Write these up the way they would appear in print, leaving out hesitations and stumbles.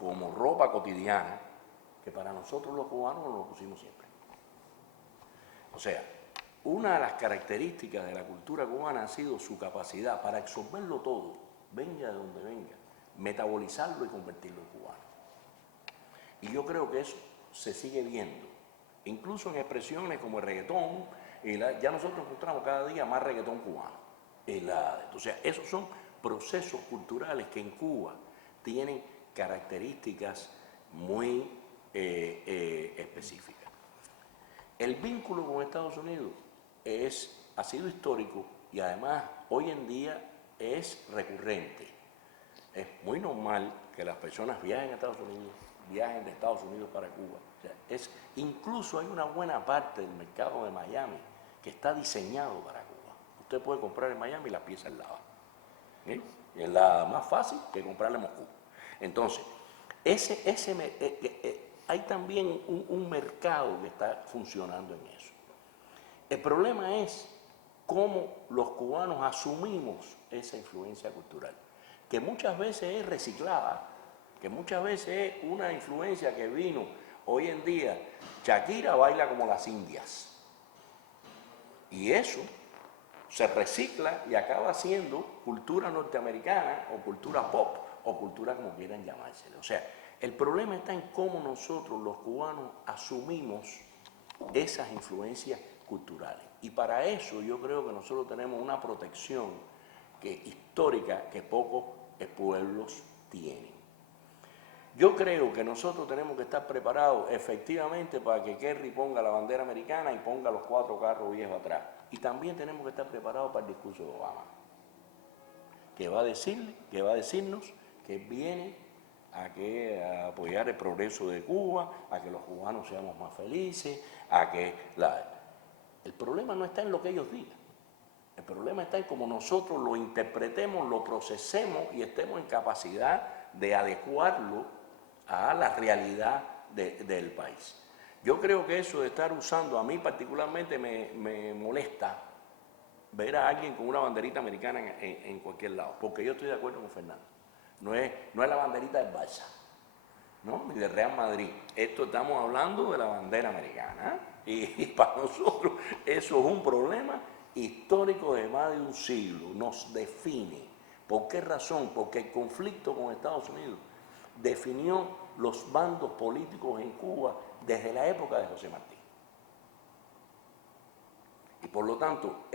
como ropa cotidiana, que para nosotros los cubanos nos lo pusimos siempre. O sea, una de las características de la cultura cubana ha sido su capacidad para absorberlo todo, venga de donde venga, metabolizarlo y convertirlo en cubano. Y yo creo que eso se sigue viendo, incluso en expresiones como el reggaetón, ya nosotros encontramos cada día más reggaetón cubano. O sea, esos son procesos culturales que en Cuba tienen características muy específicas. El vínculo con Estados Unidos ha sido histórico y además hoy en día es recurrente. Es muy normal que las personas viajen a Estados Unidos, viajen de Estados Unidos para Cuba. O sea, incluso hay una buena parte del mercado de Miami que está diseñado para Cuba. Usted puede comprar en Miami las piezas lavadas. ¿Sí? Y es la más fácil que comprarla en Moscú. Entonces, hay también un mercado que está funcionando en eso. El problema es cómo los cubanos asumimos esa influencia cultural, que muchas veces es reciclada, que muchas veces es una influencia que vino hoy en día. Shakira baila como las indias. Y eso se recicla y acaba siendo cultura norteamericana o cultura pop o cultura como quieran llamársela. O sea, el problema está en cómo nosotros los cubanos asumimos esas influencias culturales. Y para eso yo creo que nosotros tenemos una protección histórica que pocos pueblos tienen. Yo creo que nosotros tenemos que estar preparados efectivamente para que Kerry ponga la bandera americana y ponga los 4 carros viejos atrás. Y también tenemos que estar preparados para el discurso de Obama, que va a decirnos que viene a apoyar el progreso de Cuba, a que los cubanos seamos más felices, El problema no está en lo que ellos digan. El problema está en cómo nosotros lo interpretemos, lo procesemos y estemos en capacidad de adecuarlo a la realidad del país. Yo creo que eso de estar usando, a mí particularmente me molesta ver a alguien con una banderita americana en cualquier lado, porque yo estoy de acuerdo con Fernando. No es la banderita del Barça, ¿no? Ni del Real Madrid. Estamos hablando de la bandera americana, y para nosotros eso es un problema histórico de más de un siglo, nos define. ¿Por qué razón? Porque el conflicto con Estados Unidos definió los bandos políticos en Cuba desde la época de José Martí. Y por lo tanto,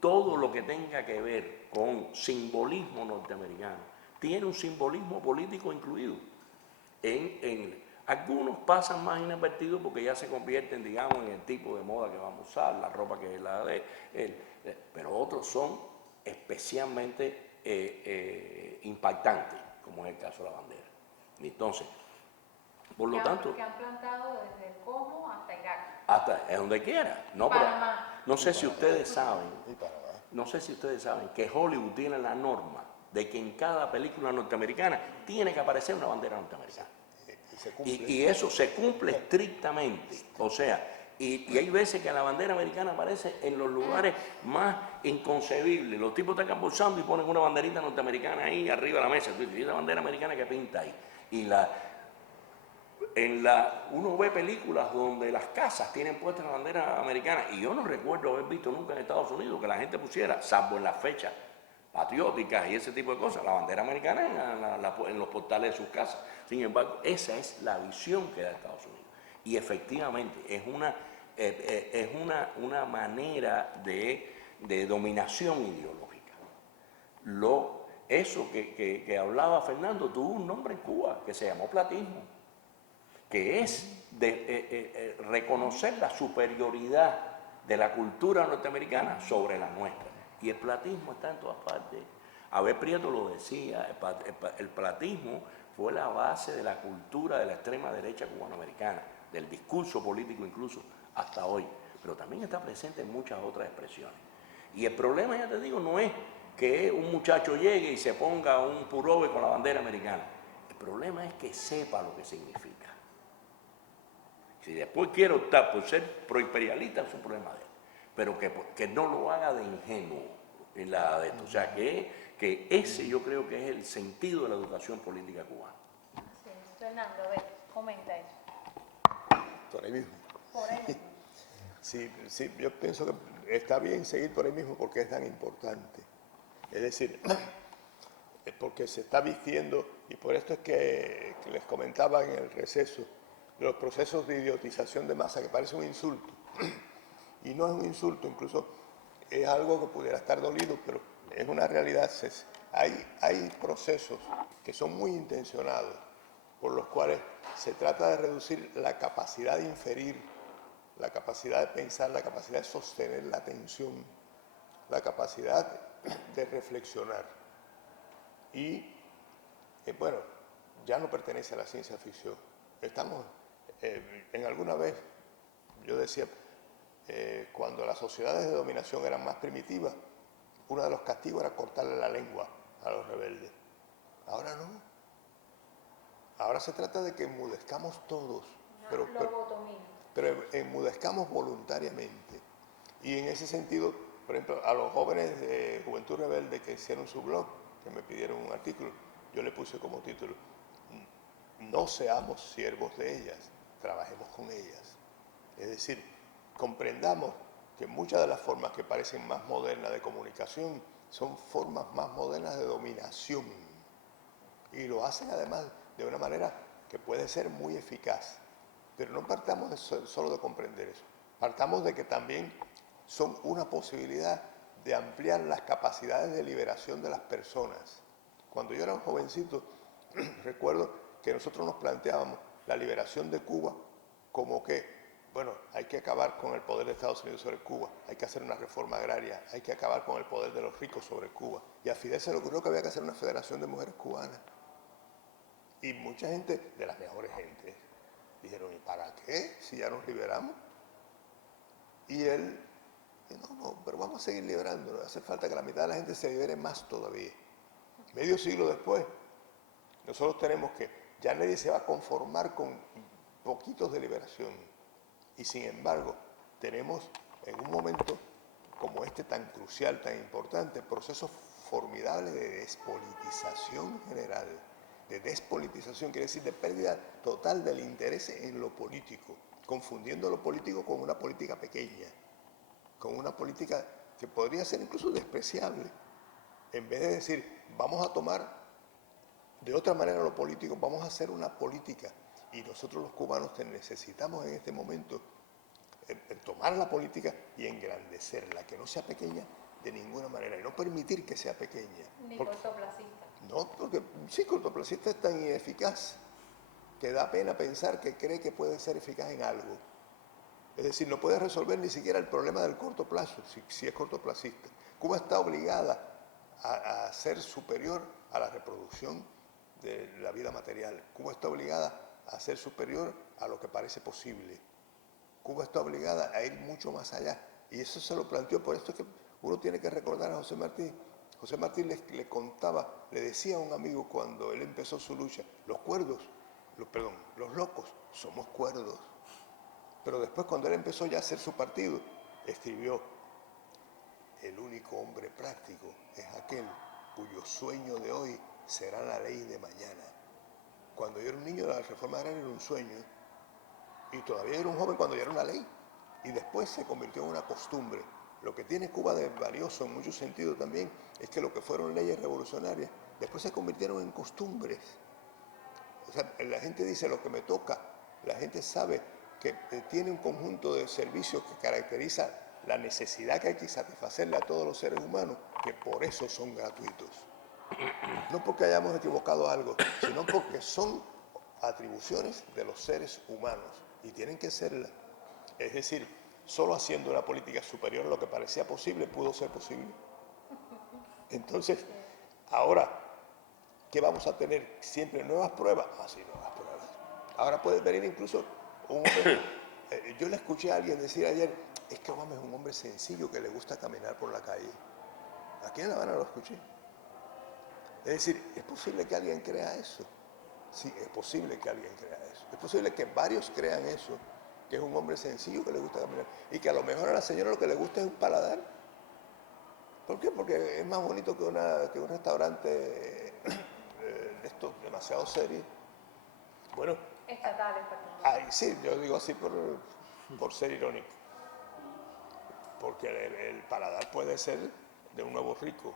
todo lo que tenga que ver con simbolismo norteamericano tiene un simbolismo político incluido. Algunos pasan más inadvertidos porque ya se convierten, digamos, en el tipo de moda que vamos a usar, la ropa que es la pero otros son especialmente impactantes, como es el caso de la bandera. Entonces, por lo tanto... Que han plantado desde el Congo hasta Irak. Hasta donde quiera. No, Panamá. No sé si ustedes saben que Hollywood tiene la norma de que en cada película norteamericana tiene que aparecer una bandera norteamericana. Y eso se cumple estrictamente. O sea, y hay veces que la bandera americana aparece en los lugares más inconcebibles. Los tipos están almorzando y ponen una banderita norteamericana ahí arriba de la mesa. Y la bandera americana que pinta ahí. Uno ve películas donde las casas tienen puesta la bandera americana, y yo no recuerdo haber visto nunca en Estados Unidos que la gente pusiera, salvo en las fechas patrióticas y ese tipo de cosas, la bandera americana en los portales de sus casas. Sin embargo, esa es la visión que da Estados Unidos. Y efectivamente es una manera de dominación ideológica. Eso que hablaba Fernando tuvo un nombre en Cuba que se llamó platismo, que es reconocer la superioridad de la cultura norteamericana sobre la nuestra. Y el platismo está en todas partes. Abel Prieto lo decía, el platismo fue la base de la cultura de la extrema derecha cubanoamericana, del discurso político incluso hasta hoy, pero también está presente en muchas otras expresiones. Y el problema, ya te digo, no es que un muchacho llegue y se ponga un pullover con la bandera americana. El problema es que sepa lo que significa. Si después quiere optar por ser proimperialista, es un problema de él, pero que no lo haga de ingenuo en la de esto. O sea, que ese yo creo que es el sentido de la educación política cubana. Sí, Fernando, a ver, comenta eso. Por ahí mismo. Por ahí mismo. Sí, sí, yo pienso que está bien seguir por ahí mismo porque es tan importante. Es decir, es porque se está vistiendo, y por esto es que les comentaba en el receso, los procesos de idiotización de masa, que parece un insulto. Y no es un insulto, incluso es algo que pudiera estar dolido, pero es una realidad. Hay procesos que son muy intencionados, por los cuales se trata de reducir la capacidad de inferir, la capacidad de pensar, la capacidad de sostener la atención, la capacidad de reflexionar. Y, bueno, ya no pertenece a la ciencia ficción. Estamos, en alguna vez, yo decía, cuando las sociedades de dominación eran más primitivas, uno de los castigos era cortarle la lengua a los rebeldes. Ahora no. Ahora se trata de que enmudezcamos todos, pero enmudezcamos voluntariamente. Y en ese sentido, por ejemplo, a los jóvenes de Juventud Rebelde que hicieron su blog, que me pidieron un artículo, yo le puse como título: no seamos siervos de ellas, trabajemos con ellas. Es decir, comprendamos que muchas de las formas que parecen más modernas de comunicación son formas más modernas de dominación. Y lo hacen además de una manera que puede ser muy eficaz. Pero no partamos solo de comprender eso. Partamos de que también son una posibilidad de ampliar las capacidades de liberación de las personas. Cuando yo era un jovencito, recuerdo que nosotros nos planteábamos la liberación de Cuba como que, bueno, hay que acabar con el poder de Estados Unidos sobre Cuba, hay que hacer una reforma agraria, hay que acabar con el poder de los ricos sobre Cuba. Y a Fidel se le ocurrió que había que hacer una federación de mujeres cubanas. Y mucha gente, de las mejores gentes, dijeron: ¿y para qué? Si ya nos liberamos. Y él, no, pero vamos a seguir liberando, hace falta que la mitad de la gente se libere más todavía. Medio siglo después, nosotros tenemos que, ya nadie se va a conformar con poquitos de liberación. Y sin embargo, tenemos en un momento como este tan crucial, tan importante, procesos formidables de despolitización general. De despolitización quiere decir de pérdida total del interés en lo político, confundiendo lo político con una política pequeña, con una política que podría ser incluso despreciable. En vez de decir, vamos a tomar de otra manera lo político, vamos a hacer una política. Y nosotros los cubanos necesitamos en este momento tomar la política y engrandecerla, que no sea pequeña de ninguna manera, y no permitir que sea pequeña. Ni cortoplacista. No, porque sí, cortoplacista es tan ineficaz que da pena pensar que cree que puede ser eficaz en algo. Es decir, no puede resolver ni siquiera el problema del corto plazo, si es cortoplacista. Cuba está obligada a ser superior a la reproducción de la vida material. Cuba está obligada a ser superior a lo que parece posible. Cuba está obligada a ir mucho más allá. Y eso se lo planteó, por esto es que uno tiene que recordar a José Martí. José Martí le contaba, le decía a un amigo cuando él empezó su lucha: los locos somos cuerdos. Pero después, cuando él empezó ya a hacer su partido, escribió: el único hombre práctico es aquel cuyo sueño de hoy será la ley de mañana. Cuando yo era un niño, la reforma agraria era un sueño, y todavía era un joven cuando ya era una ley, y después se convirtió en una costumbre. Lo que tiene Cuba de valioso en muchos sentidos también es que lo que fueron leyes revolucionarias después se convirtieron en costumbres. O sea, la gente dice: lo que me toca. La gente sabe que tiene un conjunto de servicios que caracteriza la necesidad que hay que satisfacerle a todos los seres humanos, que por eso son gratuitos. No porque hayamos equivocado algo, sino porque son atribuciones de los seres humanos y tienen que serlas. Es decir, solo haciendo una política superior a lo que parecía posible pudo ser posible. Entonces, ahora, ¿qué vamos a tener? Siempre nuevas pruebas. Sí, nuevas pruebas. Ahora puede venir incluso un hombre. Yo le escuché a alguien decir ayer: es que Obama es un hombre sencillo que le gusta caminar por la calle. Aquí en La Habana lo escuché. Es decir, ¿es posible que alguien crea eso? Sí, es posible que alguien crea eso. Es posible que varios crean eso, que es un hombre sencillo que le gusta caminar, y que a lo mejor a la señora lo que le gusta es un paladar. ¿Por qué? Porque es más bonito que un restaurante esto demasiado serio. Bueno, Estatales, perdón. sí, yo digo así por ser irónico. Porque el paladar puede ser de un nuevo rico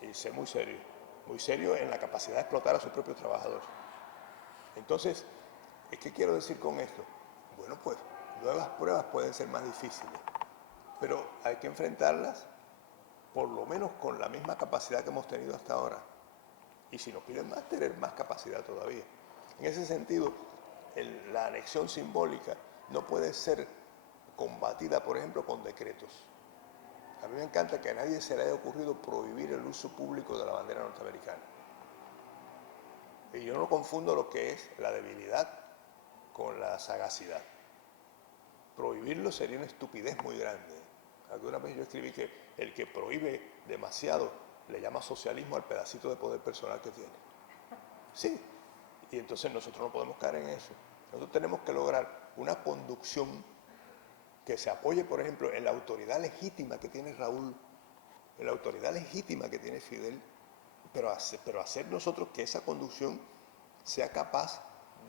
y ser muy serio en la capacidad de explotar a sus propios trabajadores. Entonces, ¿qué quiero decir con esto? Bueno, pues nuevas pruebas pueden ser más difíciles, pero hay que enfrentarlas por lo menos con la misma capacidad que hemos tenido hasta ahora. Y si nos piden más, tener más capacidad todavía. En ese sentido, la anexión simbólica no puede ser combatida, por ejemplo, con decretos. A mí me encanta que a nadie se le haya ocurrido prohibir el uso público de la bandera norteamericana. Y yo no confundo lo que es la debilidad con la sagacidad. Prohibirlo sería una estupidez muy grande. Alguna vez yo escribí que el que prohíbe demasiado le llama socialismo al pedacito de poder personal que tiene. Sí, y entonces nosotros no podemos caer en eso. Nosotros tenemos que lograr una conducción que se apoye, por ejemplo, en la autoridad legítima que tiene Raúl, en la autoridad legítima que tiene Fidel, pero hacer nosotros que esa conducción sea capaz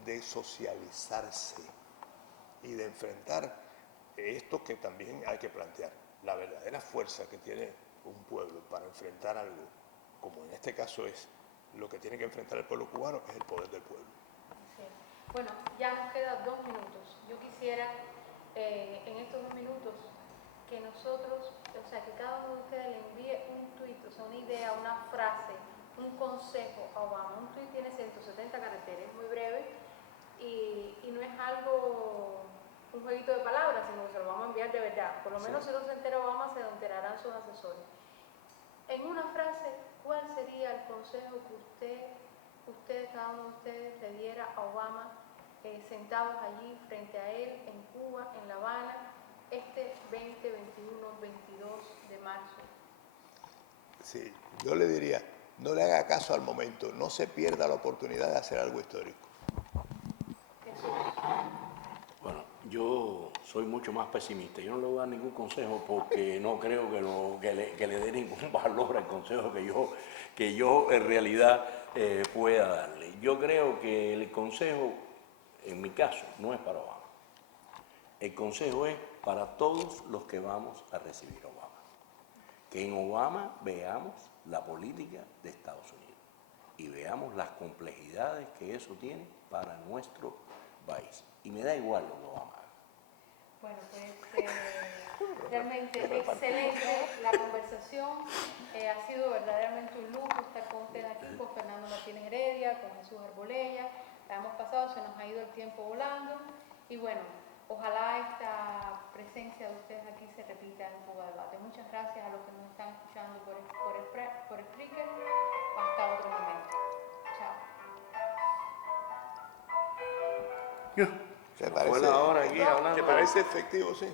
de socializarse y de enfrentar esto que también hay que plantear. La verdadera fuerza que tiene un pueblo para enfrentar algo, como en este caso es lo que tiene que enfrentar el pueblo cubano, es el poder del pueblo. Sí. Bueno, ya nos quedan 2 minutos. Yo quisiera, en estos 2 minutos, que nosotros, o sea, que cada uno de ustedes le envíe un tuit, o sea, una idea, una frase, un consejo a Obama. Un tuit tiene 170 caracteres, muy breve, y no es algo, un jueguito de palabras, sino que se lo vamos a enviar de verdad. Por lo menos si no se entera Obama, se lo enterarán sus asesores. En una frase, ¿cuál sería el consejo que cada uno de ustedes le diera a Obama sentados allí frente a él en Cuba, en La Habana, este 20, 21, 22 de marzo? Sí, yo le diría, no le haga caso al momento, no se pierda la oportunidad de hacer algo histórico. Bueno, yo soy mucho más pesimista. Yo no le voy a dar ningún consejo porque no creo que le dé ningún valor al consejo que yo en realidad pueda darle. Yo creo que el consejo, en mi caso, no es para Obama. El consejo es para todos los que vamos a recibir a Obama. Que en Obama veamos la política de Estados Unidos y veamos las complejidades que eso tiene para nuestro país. Y me da igual lo que Obama haga. Bueno, pues realmente excelente la conversación. Ha sido verdaderamente un lujo estar con ustedes aquí, con Fernando Martínez Heredia, con Jesús Arbolella. La hemos pasado, se nos ha ido el tiempo volando. Y bueno, ojalá esta presencia de ustedes aquí se repita en Cuba Debate. Muchas gracias a los que nos están escuchando por Spreaker. Hasta otro momento. Chao. ¿Te Fue la hora aquí hablando. ¿Te parece efectivo, sí?